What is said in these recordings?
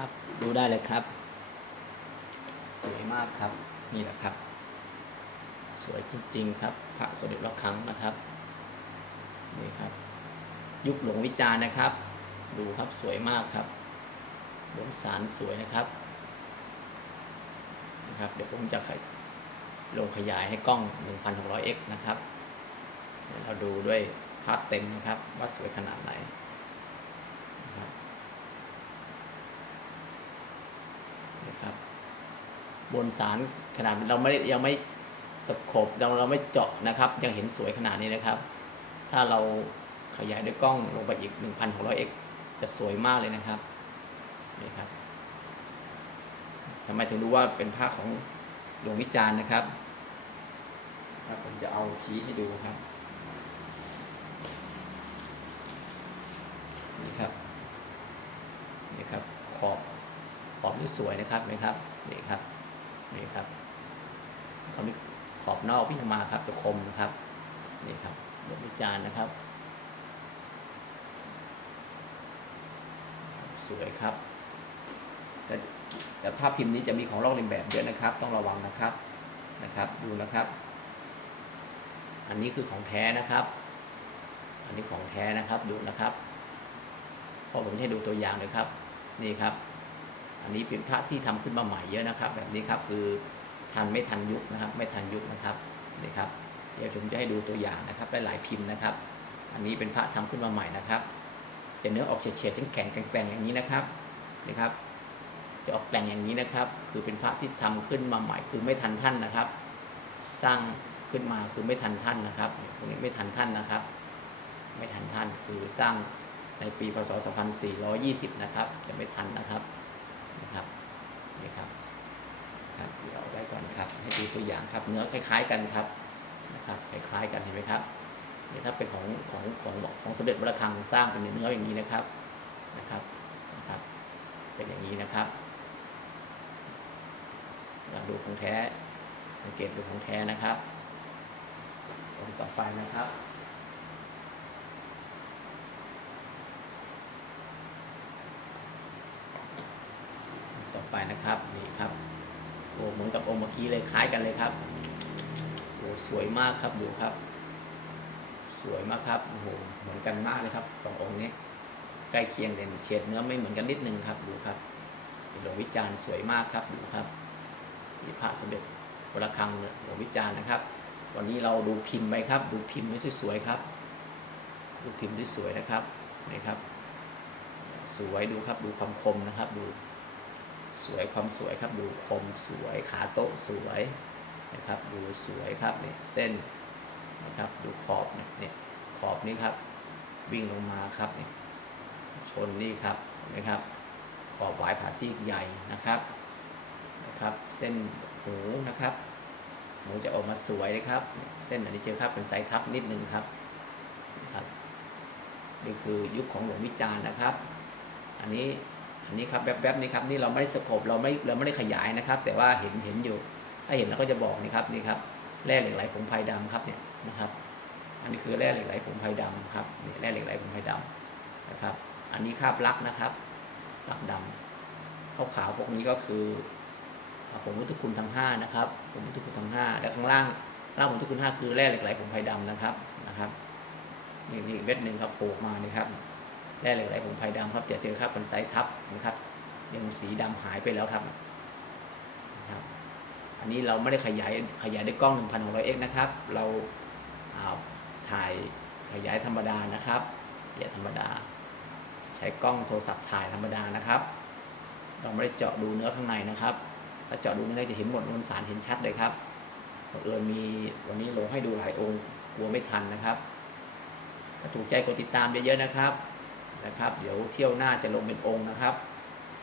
ครับ ดูได้เลยครับ สวยมากครับ นี่แหละครับ สวยจริง ๆ ครับ พระสมเด็จระฆังนะครับ นี่ครับ ยุคหลวงวิจารณ์นะครับ ดูครับสวยมากครับหลวงสารสวยนะครับนะครับ เดี๋ยวผมจะขยลงขยายให้กล้อง 1600x นะครับ เราดูด้วยภาพเต็มนะครับ ว่าสวยขนาดไหนนะครับนี่ครับ บนสารขนาดเราไม่ยังไม่สโคบเราเราไม่เจาะนะครับ ยังเห็นสวยขนาดนี้นะครับ ถ้าเราขยายด้วยกล้องลงไปอีก 1,600x จะสวยมากเลยนะครับนี่ครับทำไมถึงรู้ว่าเป็นภาพของหลวงวิจารณ์นะครับครับผมจะเอาชี้ให้ดูครับนี่ครับนี่ครับขอบขอบนี่สวยนะครับนี่ครับนี่ครับ นี่ครับเขามีขอบนอกพิมพ์มาครับจะคมนะครับนี่ครับหลวงวิจารณ์นะครับ สวยครับแต่แต่ภาพพิมพ์นี้จะมีของลอกเลียนแบบเยอะนะครับ ต้องระวังนะครับนะครับ ดูนะครับ อันนี้คือของแท้นะครับ อันนี้ของแท้นะครับดูนะครับพราะผมให้ดูตัวอย่างเลยครับ นี่ครับ อันนี้เป็นพระที่ทำขึ้นมาใหม่เยอะนะครับ แบบนี้ครับคือทันไม่ทันยุคนะครับ ไม่ทันยุคนะครับนี่ครับเดี๋ยวผมจะให้ดูตัวอย่างนะครับหลายๆพิมพ์นะครับ อันนี้เป็นพระทำขึ้นมาใหม่นะครับ จะเนื้อออกเฉดๆแข็งแกร่งๆอย่างนี้นะครับนี่ครับ จะออกแต่งอย่างนี้นะครับ คือเป็นพระที่ทำขึ้นมาใหม่คือไม่ทันท่านนะครับ สร้างขึ้นมาคือไม่ทันท่านนะครับตรงนี้ไม่ทันท่านนะครับ ไม่ทันท่านคือสร้างในปีพศ 2420 นะครับ จะไม่ทันนะครับ นะครับนี่ครับครับเดี๋ยวไว้ก่อนครับ ให้ดูตัวอย่างครับ เนื้อคล้าย ๆ กันครับนะครับคล้ายๆกันเห็นไหมครับนี่ถ้าเป็นของของของของสมเด็จพระระฆังสร้างเป็นเนื้ออย่างนี้นะครับนะครับนะครับ เป็นอย่างนี้นะครับเราดูของแท้สังเกตดูของแท้นะครับองต่อไปนะครับ ไปนะครับนี่ครับโอ้เหมือนกับองค์เมื่อกี้เลยคล้ายกันเลยครับโอ้สวยมากครับดูครับ สวยมากครับโอ้โหเหมือนกันมากเลยครับสององค์นี้ใกล้เคียงแต่เฉดเนื้อไม่เหมือนกันนิดนึงครับดูครับหลวงวิจารณ์สวยมากครับดูครับนี่พระสมเด็จพระฆังหลวงวิจารณ์นะครับ วันนี้เราดูพิมพ์ไปครับ ดูพิมพ์ไม่สวยๆครับ ดูพิมพ์ที่สวยนะครับนี่ครับ สวยดูครับดูความคมนะครับ ดู สวยความสวยครับดูคมสวยขาโต๊ะสวยนะครับดูสวยครับนี่เส้นนะครับดูขอบเนี่ยขอบนี้ครับ วิ่งลงมาครับเนี่ยชนนี่ครับนไหมครับ ขอบหวายผาซีกใหญ่นะครับนะครับ เส้นหูนะครับหูจะออกมาสวยเลยครับ เส้นอันนี้เจอครับเป็นไซทับนิดนึงครับนะครับนี่คือยุคของหลวงวิจารณ์นะครับ อันนี้ อันนี้ครับแวบๆนี้ครับนี่เราไม่ได้สโคบเราไม่เราไม่ได้ขยายนะครับ แต่ว่าเห็นเห็นอยู่ ถ้าเห็นเราก็จะบอกนี่ครับนี่ครับแร่เหล็กไหลผงไพรดำครับเนี่ยนะครับ อันนี้คือแร่เหล็กไหลผงไพรดำครับแร่เหล็กไหลผงไพรดำนะครับ อันนี้คราบลักนะครับลักดำขาวขาวๆพวกนี้ก็คือผมพุทธคุณทั้งห้านะครับผมพุทธคุณทั้งห้าและข้างล่างล่างผมพุทธคุณห้าคือแร่เหล็กไหลผงไพรดำนะครับนะครับนี่นี่อีกเม็ดหนึ่งครับโผล่มานี่ครับ แร่เหล็กไหลผงไพรดำครับ จะเจอครับเป็นไซส์ทับนะครับยังสีดำหายไปแล้วครับนะครับ อันนี้เราไม่ได้ขยายขยายด้วยกล้อง 1,600x นะครับ เราอ่าถ่ายขยายธรรมดานะครับขยายธรรมดา ใช้กล้องโทรศัพท์ถ่ายธรรมดานะครับ เราไม่ได้เจาะดูเนื้อข้างในนะครับ ถ้าเจาะดูเนื้อจะเห็นหมดมวลสารเห็นชัดเลยครับเอิญมีวันนี้ลงให้ดูหลายองค์กลัวไม่ทันนะครับถ้าถูกใจกดติดตามเยอะๆนะครับ นะครับ เดี๋ยวเที่ยวหน้าจะลงเป็นองค์นะครับ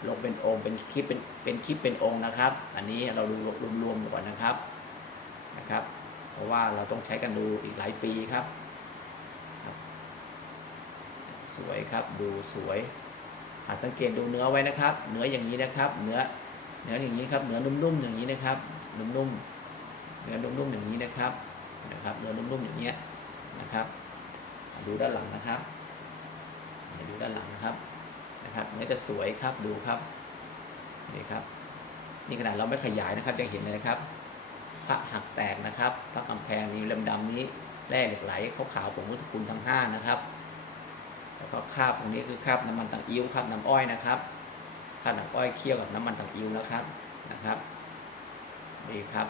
ลงเป็นองค์เป็นคลิปเป็นเป็นคลิปเป็นองค์นะครับ อันนี้เราดูรวมๆก่อนนะครับนะครับ เพราะว่าเราต้องใช้กันดูอีกหลายปีครับ สวยครับดูสวยหาสังเกตดูเนื้อไว้นะครับ เนื้ออย่างนี้นะครับ เนื้อเนื้ออย่างนี้ครับ เนื้อนุ่มๆอย่างนี้นะครับ นุ่มๆ เนื้อนุ่มๆอย่างนี้นะครับ นะครับ เนื้อนุ่มๆอย่างเงี้ยนะครับ ดูด้านหลังนะครับดูด้านหลังนะ ครับนะครับเนื้อจะสวยครับดูครับนี่ครับ นี่ขนาดเราไม่ขยายนะครับยังเห็นเลยนะครับพระหักแตกนะครับพระกำแพงนี้ลำดำๆนี้แร่เหล็กไหลขาวๆผมพุทธคุณทั้งห้านะครับแล้วก็คราบตรงนี้คือคราบน้ำมันตังอิ้วคราบน้ำอ้อยนะครับคราบน้ำอ้อยเคี่ยวกับน้ำมันตังอิ้วนะครับนะครับนี่ครับ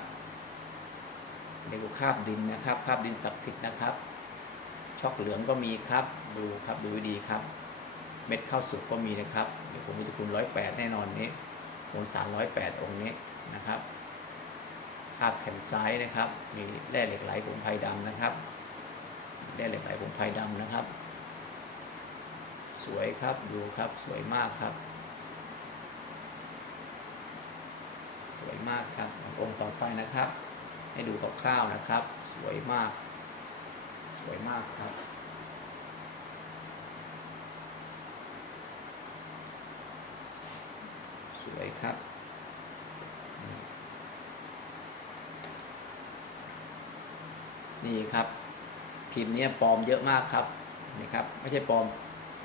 นี่คือคราบดินนะครับคราบดินศักดิ์สิทธิ์นะครับ ช็อกเหลืองก็มีครับ ดูครับดูดีครับ เม็ดข้าวสุกก็มีนะครับนี่ผมพุทธคุณร้อยแปดแน่นอนนี้ผมสามร้อยแปดองค์นี้นะครับคาบแขนซ้ายนะครับ มีแร่เหล็กไหลผงไพดำนะครับแร่เหล็กไหลผงไพดำนะครับ สวยครับดูครับสวยมากครับ สวยมากครับองค์ต่อไปนะครับ ให้ดูคร่าวๆนะครับ สวยมาก สวยมากครับ วยครับนี่ครับพิมพ์นี้ปลอมเยอะมากครับนี่ครับไม่ใช่ปลอม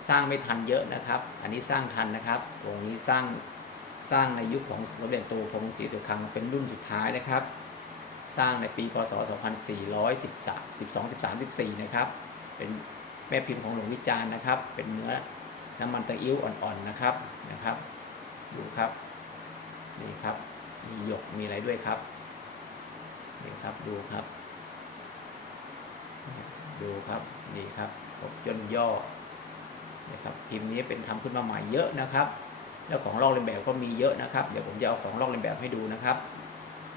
สร้างไม่ทันเยอะนะครับ อันนี้สร้างทันนะครับองค์นี้สร้างสร้างในยุคของสมเด็จโตพงศรีสุขังเป็นรุ่นสุดท้ายนะครับ สร้างในปีพศ 2413 12 13 14 นะครับ เป็นแม่พิมพ์ของหลวงวิจารณ์นะครับ เป็นเนื้อน้ำมันตะอิ้วอ่อนๆนะครับนะครับ ดูครับนี่ครับ มีหยกมีอะไรด้วยครับนี่ครับดูครับ ดูครับนี่ครับครบจนย่อนะครับพิมพ์นี้เป็นทำขึ้นมาใหม่เยอะนะครับ แล้วของลอกเลียนแบบก็มีเยอะนะครับ เดี๋ยวผมจะเอาของลอกเลียนแบบให้ดูนะครับ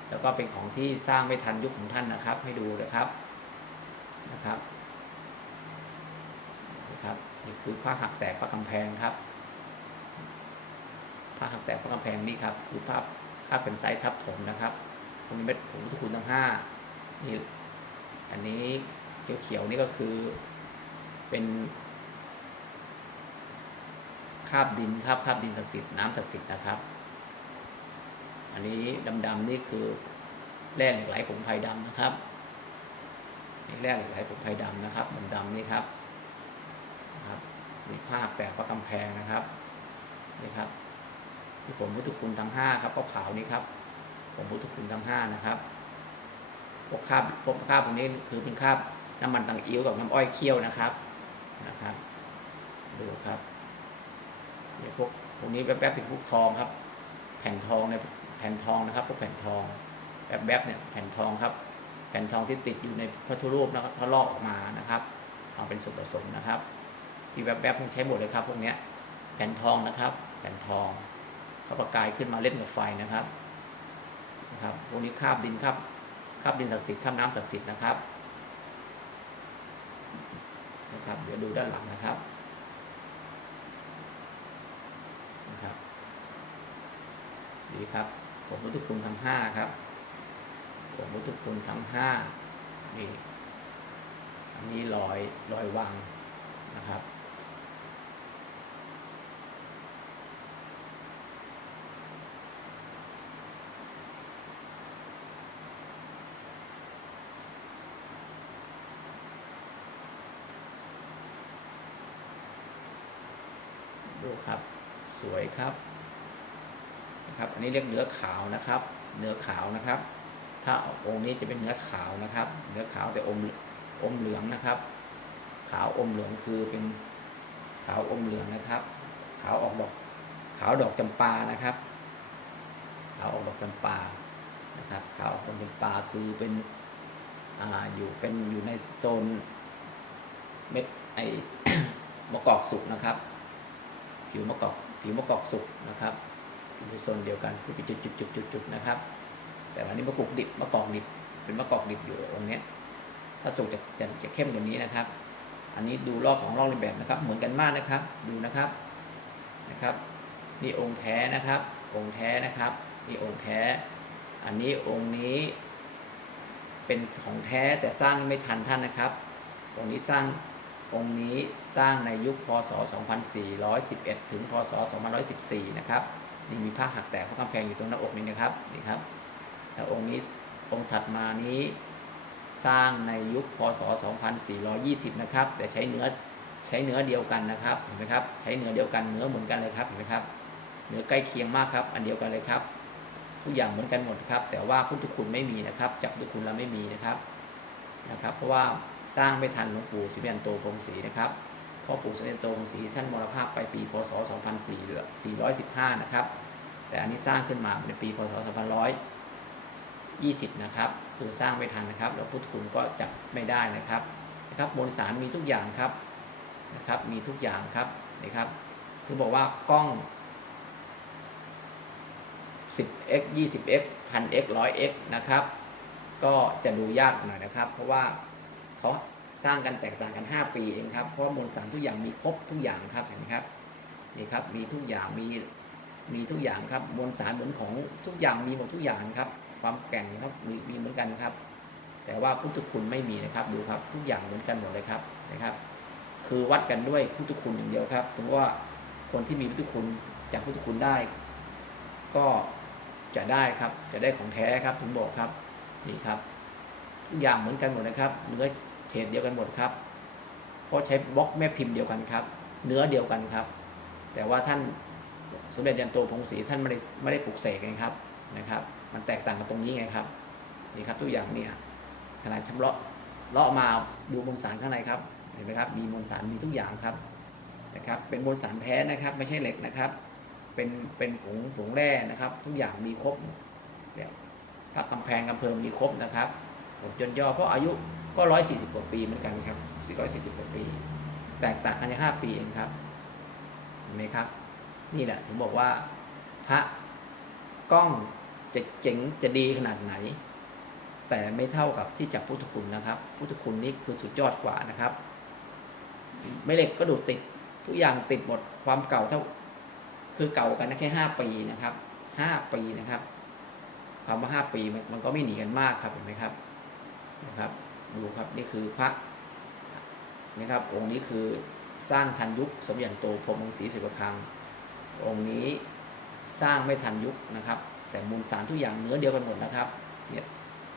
แล้วก็เป็นของที่สร้างไม่ทันยุคของท่านนะครับ ให้ดูนะครับนะครับนะครับนี่คือผ้าหักแตกผ้ากำแพงครับ ผ้าหักแตกผ้ากำแพงนี่ครับคือภาพภาพเป็นไซส์ทับถมนะครับตรงนี้เม็ดผงทุกคุณทั้งห้านี่อันนี้เขียวๆนี่ก็คือเป็นคาบดินครับคาบดินศักดิ์สิทธิ์น้ำศักดิ์สิทธิ์นะครับ อันนี้ดำๆนี่คือแร่เหล็กไหลผงไฟดำนะครับนี่แร่เหล็กไหลผงไฟดำนะครับดำๆนี่ครับนะครับนี่ภาพแตกประกำแพงนะครับนี่ครับ ผมพุทธคุณทั้งห้าครับขาวนี่ครับผมพุทธคุณทั้งห้านะครับพวกคาบพวกคาบพวกนี้คือเป็นคาบน้ำมันตังอิ้วกับน้ำอ้อยเคี่ยวนะครับนะครับดูครับเนี่ยพวกพวกนี้แป๊บๆถึงพวกทองครับ แผ่นทองในแผ่นทองนะครับ พวกแผ่นทองแบบแบบๆเนี่ยแผ่นทองครับ แผ่นทองที่ติดอยู่ในพระธุรูปนะครับเขาลอกออกมานะครับเอาเป็นส่วนผสมนะครับที่แบบแบบๆพวกใช้หมดเลยครับ พวกเนี้ยแผ่นทองนะครับ แผ่นทอง ขประกายขึ้นมาเล่นกับไฟนะครับนะครับพวกนี้คาบดินครับคาบดินศักดิ์สิทธิ์คาบน้ำศักดิ์สิทธิ์นะครับนะครับ เดี๋ยวดูด้านหลังนะครับนะครับดีครับผมพุทธคุณทั้งห้าครับผมพุทธคุณทั้งห้านี่อันนี้รอยรอยวังนะครับ ดูครับ สวยครับนะครับ อันนี้เรียกเนื้อขาวนะครับ เนื้อขาวนะครับ ถ้าองค์นี้จะเป็นเนื้อขาวนะครับ เนื้อขาวแต่อมอมเหลืองนะครับ ขาวอมเหลืองคือเป็นขาวอมเหลืองนะครับ ขาวออกดอกขาวดอกจำปานะครับ ขาวออกดอกจำปานะครับขาวออกดอกจำปาคือเป็นอ่าอยู่เป็นอยู่ในโซนเม็ดไอมะกอกสุกนะครับ ผิวมะกอกผิวมะกอกสุกนะครับอยู่ในโซนเดียวกันคือเป็นจุดๆๆๆๆนะครับ แต่วันนี้มะกอกดิบมะกอกดิบเป็นมะกอกดิบอยู่องค์นี้ถ้าสุกจะจะจะเข้มกว่านี้นะครับ อันนี้ดูรอบของรอบเลียนแบบนะครับ เหมือนกันมากนะครับดูนะครับนะครับ นี่องค์แท้นะครับ องค์แท้นะครับนี่องค์แท้ อันนี้องค์นี้เป็นของแท้แต่สร้างไม่ทันท่านนะครับองค์นี้สร้าง องค์นี้สร้างในยุคพศ 2411 ถึงพศ 2114 นะครับนี่มีผ้าหักแตกพระกำแพงอยู่ตรงหน้าอกนี่นะครับนี่ครับแล้วองค์นี้องค์ถัดมานี้สร้างในยุคพศ 2420 นะครับ แต่ใช้เนื้อใช้เนื้อเดียวกันนะครับเห็นไหมครับใช้เนื้อเดียวกันเนื้อเหมือนกันเลยครับเห็นไหมครับเนื้อใกล้เคียงมากครับ อันเดียวกันเลยครับทุกอย่างเหมือนกันหมดครับ แต่ว่าพุทธคุณไม่มีนะครับจากพุทธคุณเราไม่มีนะครับนะครับ เพราะว่า สร้างไม่ทันหลวงปู่สิบยันโตพรมศรีนะครับพ่อปู่สิบยันโตพรมศรีท่านมรณภาพไปปีพศ 2415 นะครับ แต่อันนี้สร้างขึ้นมาในปีพศ2520 นะครับคือสร้างไม่ทันนะครับแล้วพุทธคุณก็จับไม่ได้นะครับนะครับมวลสารมีทุกอย่างครับนะครับมีทุกอย่างครับนะครับถึงบอกว่ากล้อง 10x 20x 1000x 100x นะครับ ก็จะดูยากหน่อยนะครับ เพราะว่า เขาสร้างกันแตกต่างกัน 5 ปีเองครับ เพราะมวลสารทุกอย่างมีครบทุกอย่างครับเห็นไหมครับนี่ครับมีทุกอย่างมีมีทุกอย่างครับมวลสารเหมือนของทุกอย่างมีหมดทุกอย่างครับ ความแก่งครับมีมีเหมือนกันครับ แต่ว่าพุทธคุณไม่มีนะครับดูครับทุกอย่างเหมือนกันหมดเลยครับนะครับ คือวัดกันด้วยพุทธคุณอย่างเดียวครับถึงว่าคนที่มีพุทธคุณจากพุทธคุณได้ ก็จะได้ครับจะได้ของแท้ครับถึงบอกครับนี่ครับ อย่างเหมือนกันหมดนะครับ เนื้อเฉดเดียวกันหมดครับ เพราะใช้บล็อกแม่พิมพ์เดียวกันครับ เนื้อเดียวกันครับ แต่ว่าท่านสมเด็จยันโตพงศรีท่านไม่ได้ไม่ได้ปลุกเสกไงครับนะครับ มันแตกต่างกันตรงนี้ไงครับนี่ครับทุกอย่างเนี่ยขนาดชำเลาะเลาะมาดูมวลสารข้างในครับเห็นไหมครับมีมวลสารมีทุกอย่างครับนะครับ เป็นมวลสารแท้นะครับ ไม่ใช่เหล็กนะครับ เป็นเป็นผงผงแร่นะครับ ทุกอย่างมีครบเนี่ยพระกำแพงกำเพิงมีครบนะครับ ผมจนย่อเพราะอายุก็ร้อยสี่สิบกว่าปีเหมือนกันครับสี่ร้อยสี่สิบกว่าปี แตกต่างกันในห้าปีเองครับเห็นไหมครับ นี่แหละถึงบอกว่าพระกล้องจะเจ๋งจะดีขนาดไหน แต่ไม่เท่ากับที่จับพุทธคุณนะครับ พุทธคุณนี่คือสุดยอดกว่านะครับ ไม่เหล็กก็ดูติดทุกอย่างติดหมดความเก่าเท่า คือเก่ากันนะแค่ห้าปีนะครับห้าปีนะครับคำว่าห้าปีมันก็ไม่หนีกันมากครับเห็นไหมครับ นะครับดูครับนี่คือพระนะครับองค์นี้คือสร้างทันยุคสมยันโตพรมงศรีสิบครังองค์นี้สร้างไม่ทันยุคนะครับ แต่มูลสารทุกอย่างเนื้อเดียวกันหมดนะครับเนี่ย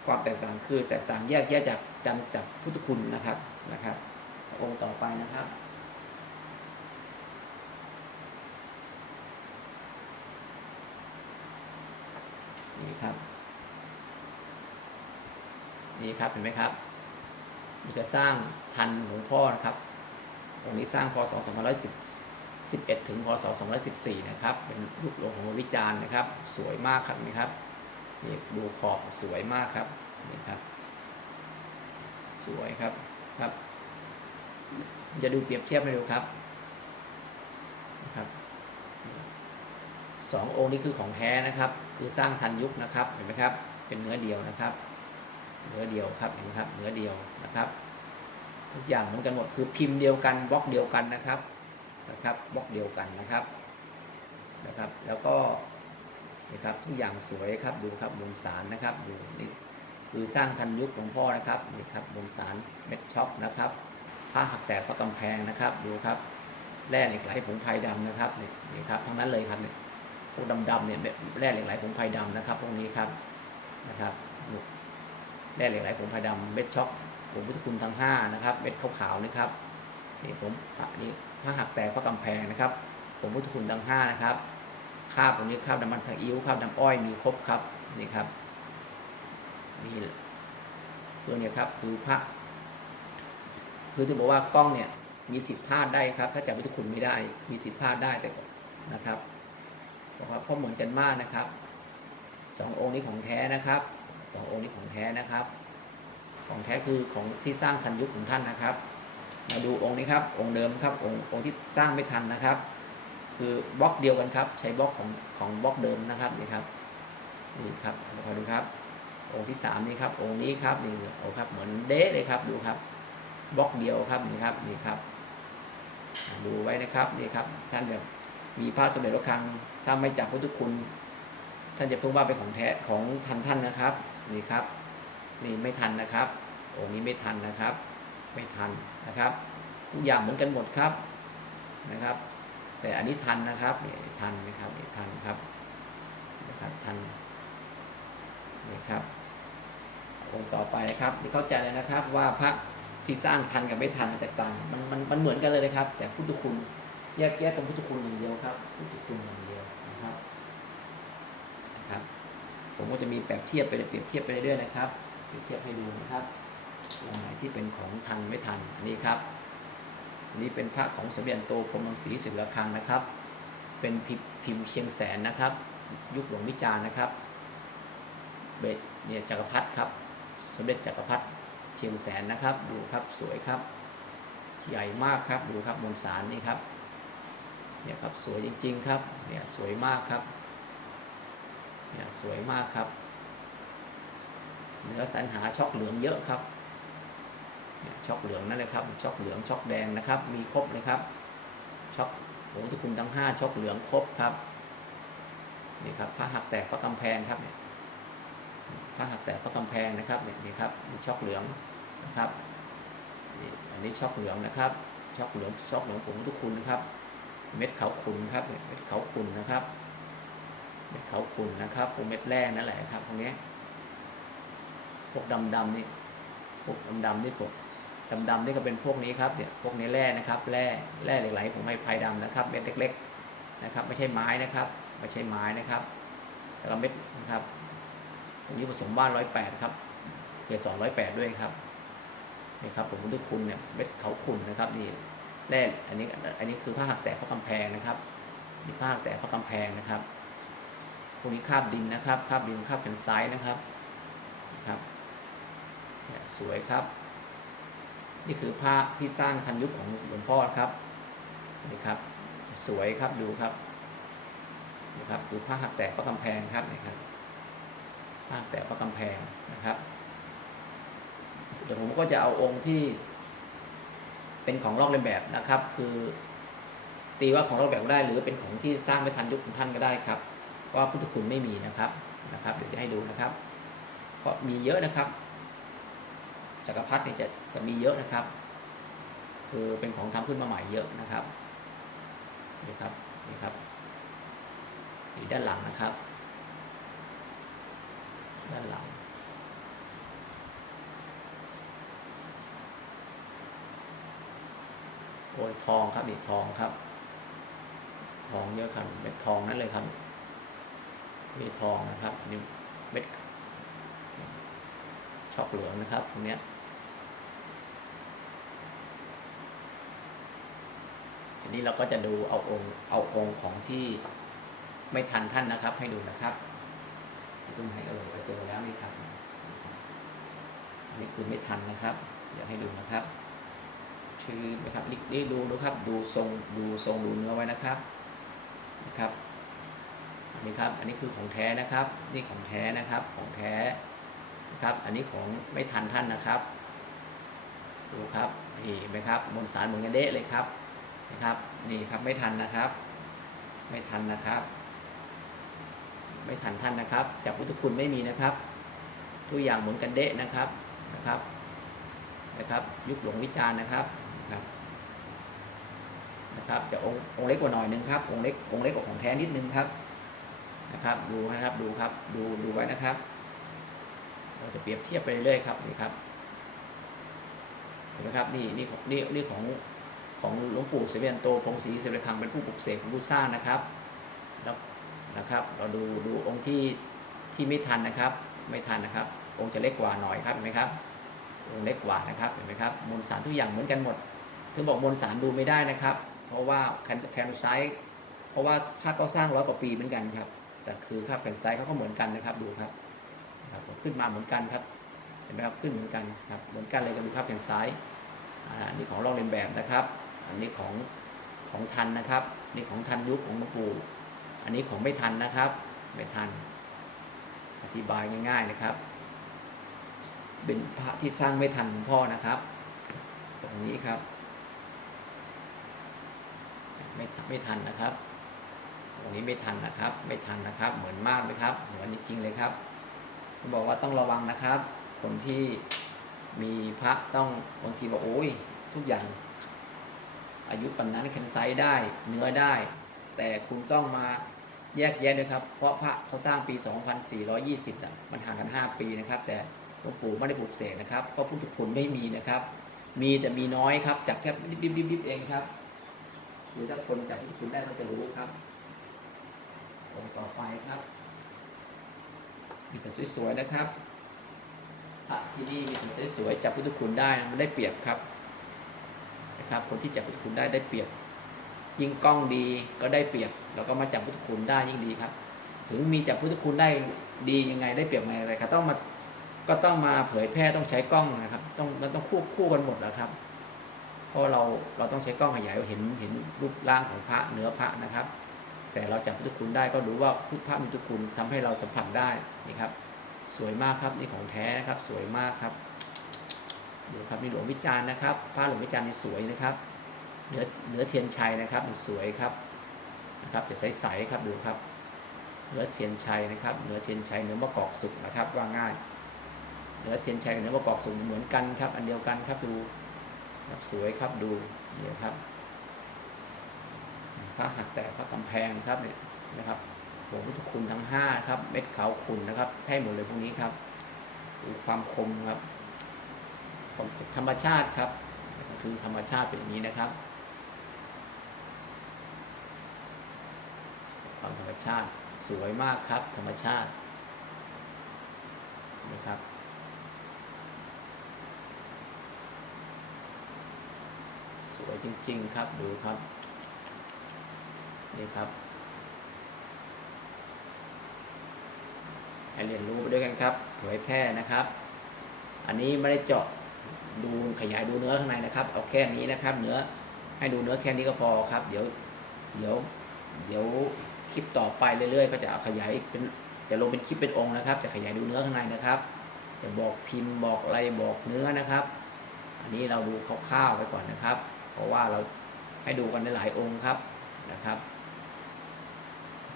ความแตกต่างคือแตกต่างแยกแยะจากจันจากพุทธคุณนะครับนะครับ องค์ต่อไปนะครับนี่ครับ นี่ครับเห็นไหมครับนี่ก็สร้างทันหลวงพ่อนะครับองค์นี้สร้างพศ2511 ถึงพศ214 นะครับ เป็นยุคหลวงของวิจารณ์นะครับ สวยมากครับนไหมครับนี่ดูขอบสวยมากครับนี่ครับ สวยครับครับจะดูเปรียบเทียบให้ดูครับนะครับสององค์นี้คือของแท้นะครับ คือสร้างทันยุคนะครับเห็นไหมครับ เป็นเนื้อเดียวนะครับ เนื้อเดียวครับเห็นครับเนื้อเดียวนะครับทุกอย่างเหมือนกันหมดคือพิมพ์เดียวกันบล็อกเดียวกันนะครับนะครับบล็อกเดียวกันนะครับนะครับ แล้วก็นะครับทุกอย่างสวยครับดูครับมูลสารนะครับดูนี่คือสร้างทันยุคของพ่อนะครับนี่ครับมูลสารเม็ดช็อกนะครับผ้าหักแตกพระกำแพงนะครับดูครับแร่เหล็กไหลผงไพรดำนะครับนี่นี่ครับทั้งนั้นเลยครับเนี่ยพวกดำๆเนี่ยแร่เหล็กไหลผงไพรดำนะครับ พวกนี้ครับนะครับ แร่เหล็กไหลผงไพรดำเม็ดช็อกผมพุทธคุณทั้งห้านะครับเม็ดขาวๆนะครับนี่ผมนี่ถ้าหักแตกพระกำแพงนะครับผมพุทธคุณทั้งห้านะครับคราบตรงนี้คราบน้ำมันทางอิ้วคราบน้ำอ้อยมีครบครับนี่ครับนี่คือเนี่ยครับคือพระคือที่บอกว่ากล้องเนี่ยมีสิทธิ์พลาดได้ครับ ถ้าจับพุทธคุณไม่ได้มีสิทธิ์พลาดได้แต่นะครับบอกว่าเพราะเหมือนกันมากนะครับสององค์นี้ของแท้นะครับ สององค์นี้ของแท้นะครับ ของแท้คือของที่สร้างทันยุคของท่านนะครับ มาดูองค์นี้ครับ องค์เดิมครับ องค์องค์ที่สร้างไม่ทันนะครับ คือบล็อกเดียวกันครับ ใช้บล็อกของของบล็อกเดิมนะครับนี่ครับนี่ครับมาดูครับ องค์ที่สามนี่ครับ องค์นี้ครับนี่โอ้ครับเหมือนเดะเลยครับดูครับบล็อกเดียวครับนี่ครับนี่ครับ ดูไว้นะครับนี่ครับ ท่านจะมีพระสมเด็จพระคังถ้าไม่จับพุทธคุณ ท่านจะเพิ่งว่าเป็นของแท้ของทันท่านนะครับ นี่ครับ นี่ไม่ทันนะครับองค์นี้ไม่ทันนะครับ ไม่ทันนะครับ ทุกอย่างเหมือนกันหมดครับนะครับ แต่อันนี้ทันนะครับนี่ทันนะครับนี่ทันครับนะครับทันนี่ครับองค์ต่อไปนะครับนี่เข้าใจเลยนะครับ ว่าพระที่สร้างทันกับไม่ทันแตกต่างมันมันมันเหมือนกันเลยนะครับ แต่พุทธคุณแยกแยกตรงพุทธคุณอย่างเดียวครับพุทธคุณอย่างเดียวนะครับ ผมก็จะมีแบบเทียบไปเปรียบเทียบไปเรื่อยๆนะครับเปรียบเทียบให้ดูนะครับองค์ไหนที่เป็นของทันไม่ทันอันนี้ครับอันนี้เป็นพระของสมเด็จโตพรมรังสีศิลระฆังนะครับ เป็นพิมพ์พิมพ์เชียงแสนนะครับ ยุคหลวงวิจารณ์นะครับเบ็ดเนี่ยจักรพรรดิครับ สมเด็จจักรพรรดิเชียงแสนนะครับ ดูครับสวยครับ ใหญ่มากครับดูครับมวลสารนี่ครับเนี่ยครับสวยจริง ๆ ครับเนี่ยสวยมากครับ สวยมากครับ เนื้อสันหาช็อกเหลืองเยอะครับช็อกเหลืองนั่นเลยครับช็อกเหลืองช็อกแดงนะครับ มีครบเลยครับช็อกผงที่คุณทั้งห้าช็อกเหลืองครบครับนี่ครับผ้าหักแตกพระกำแพงครับเนี่ยผ้าหักแตกพระกำแพงนะครับเนี่ยนี่ครับมีช็อกเหลืองนะครับนี่อันนี้ช็อกเหลืองนะครับช็อกเหลืองช็อกเหลืองผงทุกคุณนะครับ เม็ดเขาขุนครับเนี่ยเม็ดเขาขุนนะครับ เม็ดขาขุนนะครับพวกเม็ดแรกนั่นแหละครับพวกนี้พวกดำดำๆนี่พวกดำดำๆนี่พวกดำดำๆนี่ก็เป็นพวกนี้ครับเนี่ยพวกนี้แร่นะครับแร่แร่เหล็กไหลผมให้ไพรดำนะครับ เม็ดเล็ก ๆนะครับ ไม่ใช่ไม้นะครับ ไม่ใช่ไม้นะครับ แล้วก็เม็ดนะครับตรงนี้ผสมบ้านร้อยแปดครับเกสรร้อยแปดด้วยครับนี่ครับผมทุกคุณเนี่ยเม็ดเขาขุนนะครับนี่แร่อันนี้อันนี้คือผ้าหักแตกพระกำแพงนะครับนี่ผ้าหักแตกพระกำแพงนะครับ วกนี้คาบดินนะครับคาบดินคาบแผ่นซ้ายนะครับนะครับสวยครับ นี่คือผ้าที่สร้างทันยุคของหลวงพ่อครับนี่ครับ สวยครับดูครับนี่ครับคือผ้าหักแตกพระกำแพงครับนี่ครับผ้าหักแตกพระกำแพงนะครับเดี๋ยวผมก็จะเอาองค์ที่ เป็นของลอกเลียนแบบนะครับ คือ ตีว่าของลอกแบบก็ได้ หรือเป็นของที่สร้างไม่ทันยุคของท่านก็ได้ครับ ว่าพุทธคุณไม่มีนะครับนะครับเดี๋ยวจะให้ดูนะครับ เพราะมีเยอะนะครับจักรพรรดิเนี่ยจะจะมีเยอะนะครับ คือเป็นของทำขึ้นมาใหม่เยอะนะครับนี่ครับนี่ครับนี่ด้านหลังนะครับ ด้านหลังโอ้ยทองครับนี่ทองครับ ทองเยอะครับเม็ดทองนั่นเลยครับ มีทองนะครับนี่เม็ดช็อกเหลืองนะครับตรงเนี้ยทีนี้เราก็จะดูเอาองค์เอาองค์ของที่ไม่ทันท่านนะครับ ให้ดูนะครับตุ้มให้เออเจอแล้วนี่ครับอันนี้คือไม่ทันนะครับเดี๋ยวให้ดูนะครับ ชื่อนะครับนี่ดูดูครับ ดูทรงดูทรงดูเนื้อไว้นะครับนะครับ นนี้ครับ อันนี้คือของแท้นะครับ นี่ของแท้นะครับ ของแท้นะครับ อันนี้ของไม่ทันท่านนะครับ ดูครับนี่นไหมครับมวลสารเหมือนกันเดะเลยครับนะครับ นี่ครับไม่ทันนะครับ ไม่ทันนะครับ ไม่ทันท่านนะครับ จากพุทธคุณไม่มีนะครับ ทุกอย่างเหมือนกันเดะนะครับนะครับนะครับ ยุคหลวงวิจารณ์นะครับนะครับจะองค์องค์เล็กกว่าหน่อยนึงครับองค์เล็กองค์เล็กกว่าของแท้นิดนึงครับ นะครับดูนะครับดูครับดูดูไว้นะครับ เราจะเปรียบเทียบไปเรื่อยๆครับนี่ครับเห็นไหมครับนี่นี่ของนี่นี่ของของหลวงปู่เสวียนโตพงศรีเสวียคังเป็นผู้ปลุกเสกผู้สร้างนะครับแล้วนะครับ เราดูดูองค์ที่ที่ไม่ทันนะครับ ไม่ทันนะครับ องค์จะเล็กกว่าหน่อยครับเห็นไหมครับองค์เล็กกว่านะครับเห็นไหมครับมวลสารทุกอย่างเหมือนกันหมดถึงบอกมวลสารดูไม่ได้นะครับ เพราะว่าแคนแคนไซต์เพราะว่าภาพก็สร้างร้อยกว่าปีเหมือนกันครับ แต่คือครับแคนไซต์เขาก็เหมือนกันนะครับดูครับครับขึ้นมาเหมือนกันครับเห็นไหมครับขึ้นเหมือนกันครับเหมือนกันเลยกับดูภาพแคนไซต์อันนี้ของลอกเลียนแบบนะครับ อันนี้ของของทันนะครับนี่ของทันยุคของหลวงปู่อันนี้ของไม่ทันนะครับ ไม่ทัน อธิบายง่าย ๆนะครับ เป็นพระที่สร้างไม่ทันหลวงพ่อนะครับ ตรงนี้ครับ ไม่ไม่ทันนะครับ ตรงนี้ไม่ทันนะครับ ไม่ทันนะครับ เหมือนมากไหมครับ เหมือนจริงๆเลยครับบอกว่าต้องระวังนะครับ คนที่มีพระต้องบางทีบอกโอ้ยทุกอย่าง อายุปันนั้นแคนไซได้ เนื้อได้ แต่คุณต้องมาแยกแยะด้วยครับ เพราะพระเขาสร้างปี 2420อะมันห่างกัน 5 ปีนะครับ แต่หลวงปู่ไม่ได้ปลูกเสกนะครับเพราะพุทธคุณไม่มีนะครับ มีแต่มีน้อยครับจับแค่ดิบๆๆเองครับหรือถ้าคนจับพุทธคุณได้เขาจะรู้ครับ องค์ต่อไปครับ มีแต่สวยๆนะครับพระที่นี่มีแต่สวยๆจับพุทธคุณได้นะมันได้เปรียบครับนะครับ คนที่จับพุทธคุณได้ได้เปรียบ ยิ่งกล้องดีก็ได้เปรียบ แล้วก็มาจับพุทธคุณได้ยิ่งดีครับ ถึงมีจับพุทธคุณได้ดียังไงได้เปรียบยังไงอะไรครับต้องมาก็ต้องมาเผยแพร่ต้องใช้กล้องนะครับ ต้องมันต้องคู่คู่กันหมดแล้วครับ เพราะเราเราต้องใช้กล้องขยายเห็นเห็นรูปร่างของพระเนื้อพระนะครับ แต่เราจับพุทธคุณได้ก็รู้ว่าพุทธะมีพุทธคุณทำให้เราสัมผัสได้นี่ครับ สวยมากครับนี่ของแท้นะครับ สวยมากครับดูครับนี่หลวงวิจารณ์นะครับพระหลวงวิจารณ์นี่สวยนะครับเนื้อเนื้อเทียนชัยนะครับสวยครับนะครับจะใสๆครับดูครับเนื้อเทียนชัยนะครับเนื้อเทียนชัยเนื้อมะกอกสุกนะครับว่าง่ายเนื้อเทียนชัยกับเนื้อมะกอกสุกเหมือนกันครับ อันเดียวกันครับดูครับสวยครับดูเนี่ยครับ พระหักแต่พระกำแพงครับเนี่ยนะครับหลวงพุทธคุณทั้งห้าครับ เม็ดขาวขุ่นนะครับแท้หมดเลยพวกนี้ครับดูความคมครับผมธรรมชาติครับ คือธรรมชาติเป็นอย่างนี้นะครับ ความธรรมชาติสวยมากครับ ธรรมชาตินะครับสวยจริง ๆ ครับดูครับ นี่ครับให้เรียนรู้ไปด้วยกันครับ เผยแพร่นะครับ อันนี้ไม่ได้เจาะดูขยายดูเนื้อข้างในนะครับ เอาแค่นี้นะครับ เนื้อให้ดูเนื้อแค่นี้ก็พอครับ เดี๋ยวเดี๋ยวเดี๋ยวคลิปต่อไปเรื่อยๆ ก็จะเอาขยายเป็นจะลงเป็นคลิปเป็นองค์นะครับ จะขยายดูเนื้อข้างในนะครับ จะบอกพิมพ์บอกอะไรบอกเนื้อนะครับ อันนี้เราดูคร่าวๆไปก่อนนะครับ เพราะว่าเราให้ดูกันในหลายองค์ครับนะครับ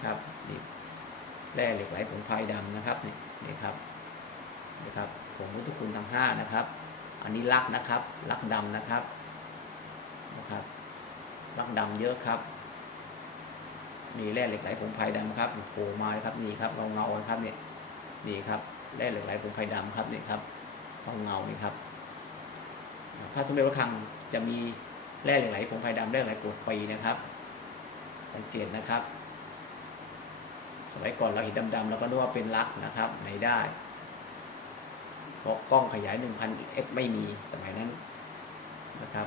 ครับนี่แร่เหล็กไหลผงพายดำนะครับนี่นี่ครับนี่ครับผงพุทธคุณทั้งห้านะครับ อันนี้ลักนะครับ ลักดำนะครับนะครับ ลักดำเยอะครับนี่แร่เหล็กไหลผงพายดำครับโผล่มาครับนี่ครับเงาเงาครับเนี่ยนี่ครับแร่เหล็กไหลผงพายดำครับนี่ครับเงาเงานี่ครับพระสมเด็จพระคังจะมีแร่เหล็กไหลผงพายดำแร่เหล็กไหลโกดปีนะครับ สังเกตนะครับ สมัยก่อนเราเห็นดำๆเราก็นึกว่าเป็นลักนะครับไหนได้เพราะกล้องขยาย 1,000x ไม่มีสมัยนั้นนะครับ